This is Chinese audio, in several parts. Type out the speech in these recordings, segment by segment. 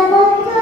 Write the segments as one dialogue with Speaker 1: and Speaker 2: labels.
Speaker 1: ah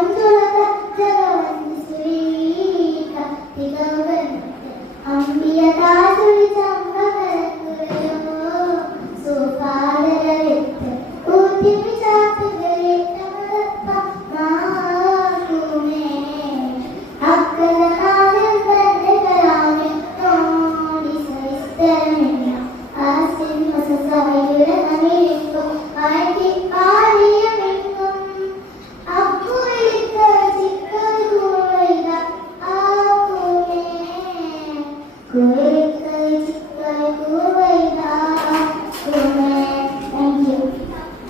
Speaker 1: quando ela Amén.